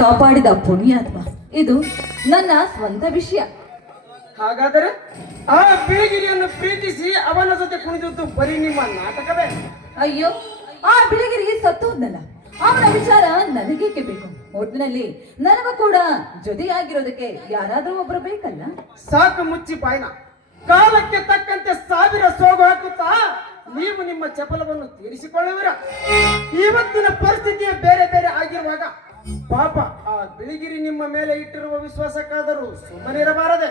ಕಾಪಾಡಿದ ಪುಣ್ಯಾತ್ಮ. ಇದು ನನ್ನ ಸ್ವಂತ ವಿಷಯ. ಹಾಗಾದರೆ ಆ ಬಿಳಿಗಿರಿಯನ್ನು ಪ್ರೀತಿಸಿ ಅವನ ಜೊತೆ ಕುಣಿದದ್ದು ಬರೀ ನಿಮ್ಮ ನಾಟಕವೇ? ಅಯ್ಯೋ ಆ ಬಿಳಿಗಿರಿ ಸತ್ತೋದ್ನಲ್ಲ ಅವನ ವಿಚಾರ ನನಗೇಕೆ ಬೇಕು? ಒಟ್ಟಿನಲ್ಲಿ ನನಗೂ ಕೂಡ ಜೊತೆಯಾಗಿರೋದಕ್ಕೆ ಯಾರಾದ್ರೂ ಒಬ್ರು ಬೇಕಲ್ಲ? ಸಾಕು ಮುಚ್ಚಿ ಬಾಯ್ನ. ಕಾಲಕ್ಕೆ ತಕ್ಕಂತೆ ಸಾವಿರ ಸೋಗು ಹಾಕುತ್ತಾ ನೀವು ನಿಮ್ಮ ಚಪಲವನ್ನು ತೀರಿಸಿಕೊಳ್ಳುವಿರ. ಇವತ್ತಿನ ಪರಿಸ್ಥಿತಿಯೇ ಬೇರೆ ಬೇರೆ ಆಗಿರುವಾಗ ಪಾಪ ಆ ಬಿಳಿಗಿರಿ ನಿಮ್ಮ ಮೇಲೆ ಇಟ್ಟಿರುವ ವಿಶ್ವಾಸಕ್ಕಾದರೂ ಸುಮ್ಮನಿರಬಾರದೆ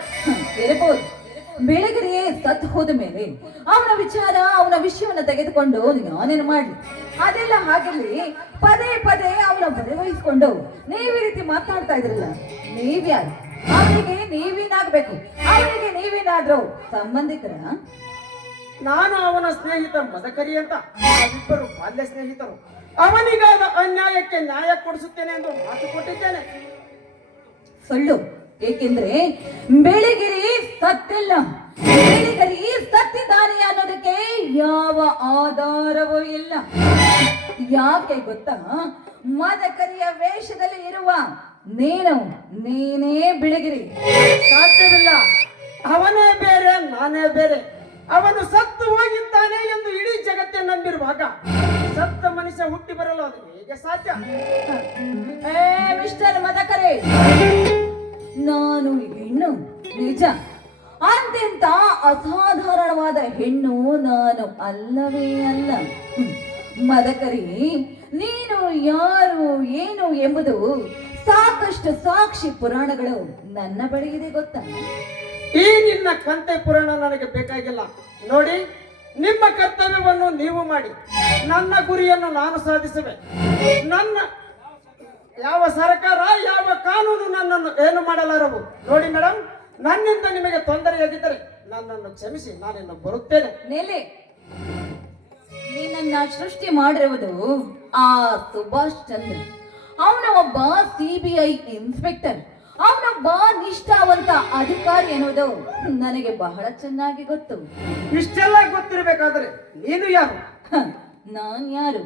ಇರಬಹುದು. ಬೆಳಗಿರಿಯೇ ಸತ್ ಹೋದ ಮೇಲೆ ಅವನ ವಿಚಾರ ಅವನ ವಿಷಯವನ್ನು ತೆಗೆದುಕೊಂಡು ನಾನೇನು ಮಾಡ್ಲಿ? ಅದೆಲ್ಲ ಹಾಗಿರ್ಲಿ ಪದೇ ಪದೇ ಅವನ ಬರೆವಹಿಸ್ಕೊಂಡು ನೀವು ಈ ರೀತಿ ಮಾತನಾಡ್ತಾ ಇದ್ರಲ್ಲ ನೀವ್ಯಾರು? ಅವನಿಗೆ ನೀವೇನಾಗ್ಬೇಕು? ಅವನಿಗೆ ನೀವೇನಾದ್ರೂ ಸಂಬಂಧಿಕರ? ನಾನು ಅವನ ಸ್ನೇಹಿತ ಮದಕರಿ ಅಂತ ಇಬ್ಬರು ಬಾಲ್ಯ ಸ್ನೇಹಿತರು. ಅವನಿಗಾದ ಅನ್ಯಾಯಕ್ಕೆ ನ್ಯಾಯ ಕೊಡಿಸುತ್ತೇನೆ ಎಂದು ಮಾತು ಕೊಟ್ಟಿದ್ದೇನೆ. ಸುಳ್ಳು ಏಕೆಂದ್ರೆ ಬೆಳಗಿರಿ ಸತ್ತಿಲ್ಲ ಬೆಳಗಿರಿ ಸತ್ತಿದ್ದಾನೆ ಅನ್ನೋದಕ್ಕೆ ಯಾವ ಆಧಾರವೂ ಇಲ್ಲ. ಯಾಕೆ ಗೊತ್ತಾ? ಮದಕರಿಯ ವೇಷದಲ್ಲಿ ಇರುವ ನೀನು ನೀನೇ ಬೆಳಗಿರಿ. ಸಾಧ್ಯವಿಲ್ಲ. ಅವನೇ ಬೇರೆ ನಾನೇ ಬೇರೆ. ಅವನು ಸತ್ತು ಹೋಗಿದ್ದಾನೆ ಎಂದು ಇಡೀ ಜಗತ್ತೇ ನಂಬಿರುವಾಗ ಸತ್ತ ಮನುಷ್ಯ ಹುಟ್ಟಿ ಬರಲು ಅದು ಹೇಗೆ ಸಾಧ್ಯ? ಏ ಮಿಸ್ಟರ್ ಮದಕರೆ, ನಾನು ಹೆಣ್ಣು. ನಿಜ. ಅಂತೆಂತ ಅಸಾಧಾರಣವಾದ ಹೆಣ್ಣು ನಾನು ಅಲ್ಲವೇ ಅಲ್ಲ. ಮದಕರಿ, ನೀನು ಯಾರು, ಏನು ಎಂಬುದು ಸಾಕಷ್ಟು ಸಾಕ್ಷಿ ಪುರಾಣಗಳು ನನ್ನ ಬಳಿ ಇದೆ ಗೊತ್ತಾ? ಈ ನಿನ್ನ ಕಂತೆ ಪುರಾಣ ನನಗೆ ಬೇಕಾಗಿಲ್ಲ. ನೋಡಿ, ನಿಮ್ಮ ಕರ್ತವ್ಯವನ್ನು ನೀವು ಮಾಡಿ. ನನ್ನ ಗುರಿಯನ್ನು ನಾನು ಸಾಧಿಸುವೆ. ನನ್ನ ಯಾವ ಸರ್ಕಾರ, ಯಾವ ಕಾನೂನು ನನ್ನನ್ನು ಏನು ಮಾಡಲಾರವು? ನೋಡಿ ಮೇಡಮ್ ನನ್ನಿಂದ ನಿಮಗೆ ತೊಂದರೆಯಾಗಿದ್ದರೆ ನನ್ನನ್ನು ಕ್ಷಮಿಸಿ, ನಾನಿನ್ನು ಬರುತ್ತೇನೆ. ನೆಲೆ ನೀನನ್ನ ಸೃಷ್ಟಿ ಮಾಡಿರುವುದು ಆ ಸುಭಾಷ್ ಚಂದ್ರ. ಅವನ ಒಬ್ಬ ಸಿಬಿಐ ಇನ್ಸ್ಪೆಕ್ಟರ್. ಅವನೊಬ್ಬ ನಿಷ್ಠಾವಂತ ಅಧಿಕಾರಿ ಅನ್ನೋದು ನನಗೆ ಬಹಳ ಚೆನ್ನಾಗಿ ಗೊತ್ತು. ಇಷ್ಟೆಲ್ಲ ಗೊತ್ತಿರಬೇಕಾದ್ರೆ ನೀನು ಯಾರು? ನಾನು ಯಾರು?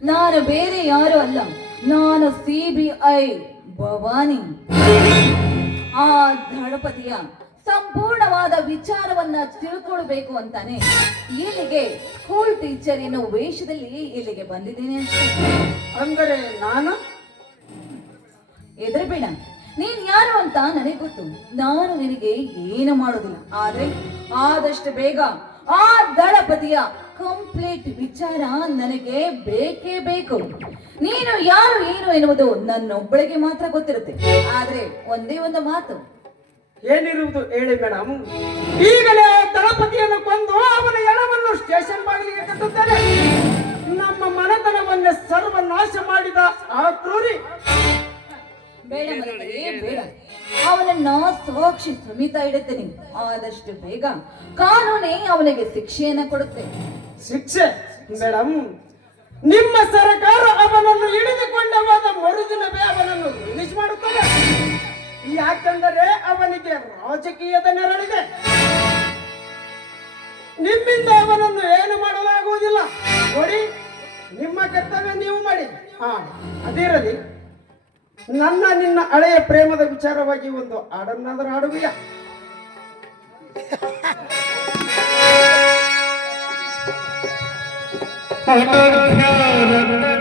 ನಾನು ಬೇರೆ ಯಾರು ಅಲ್ಲ. ನಾನು ಸಿಬಿಐ ಭವಾನಿ. ಆ ದಳಪತಿಯ ಸಂಪೂರ್ಣವಾದ ವಿಚಾರವನ್ನ ತಿಳ್ಕೊಳ್ಬೇಕು ಅಂತಾನೆ ಇಲ್ಲಿಗೆ ಸ್ಕೂಲ್ ಟೀಚರ್ ಎನ್ನುವ ವೇಷದಲ್ಲಿ ಇಲ್ಲಿಗೆ ಬಂದಿದ್ದೇನೆ ಅಂದರೆ ನಾನು? ಎದುರುಬೇಡ ನೀನ್ ಯಾರು ಅಂತ ನನಗೆ ಗೊತ್ತು. ನಾನು ನಿನಗೆ ಏನು ಮಾಡೋದಿಲ್ಲ. ಆದ್ರೆ ಆದಷ್ಟು ಬೇಗ ಆ ದಳಪತಿಯ ಕಂಪ್ಲೀಟ್ ವಿಚಾರ ನನಗೆ ಬೇಕೇ ಬೇಕು. ನೀನು ಯಾರು ಏನು ಎನ್ನುವುದು ನನ್ನೊಬ್ಬಳಿಗೆ ಮಾತ್ರ ಗೊತ್ತಿರುತ್ತೆ. ಆದ್ರೆ ಒಂದೇ ಒಂದು ಮಾತು. ಏನಿರುವುದು ಹೇಳಿ ಮೇಡಮ್ ಈಗಲೇ ದಳಪತಿಯನ್ನು ಕೊಂದು ಅವನ ಎಳವನ್ನು ಸ್ಟೇಷನ್ ಬಾಗಿಲಿಗೆ ಕಟ್ಟುತ್ತಾರೆ ನಮ್ಮ ಮನೆತನವನ್ನೇ ಸರ್ವನಾಶ ಮಾಡಿದ ಆ ಕ್ರೂರಿ. ಬೇಡ ಮಲಗಲಿ, ಬೇಡ. ಅವನನ್ನ ಸಾಕ್ಷಿ ಇಡುತ್ತೆ ಇಡುತ್ತೇನೆ. ಆದಷ್ಟು ಬೇಗ ಕಾನೂನೇ ಅವನಿಗೆ ಶಿಕ್ಷೆಯನ್ನ ಕೊಡುತ್ತೆ. ಶಿಕ್ಷೆ ಮೇಡಮ್ ನಿಮ್ಮ ಸರಕಾರ ಅವನನ್ನು ಹಿಡಿದುಕೊಂಡವಾದ ಹೋದ ಮರುದಿನವೇ ಅವನನ್ನು ರಿಲೀಸ್ ಮಾಡುತ್ತದೆ. ಯಾಕಂದರೆ ಅವನಿಗೆ ರಾಜಕೀಯದ ನೆರಳಿದೆ. ನಿಮ್ಮಿಂದ ಅವನನ್ನು ಏನು ಮಾಡಲಾಗುವುದಿಲ್ಲ. ನೋಡಿ ನಿಮ್ಮ ಕರ್ತವ್ಯ ನೀವು ಮಾಡಿ. ಹಾ ಅದಿರಲಿ. ನನ್ನ ನಿನ್ನ ಹಳೆಯ ಪ್ರೇಮದ ವಿಚಾರವಾಗಿ ಒಂದು ಹಾಡನ್ನಾದರೂ ಹಾಡುವಿಯಾ? ರತ್ನವೇ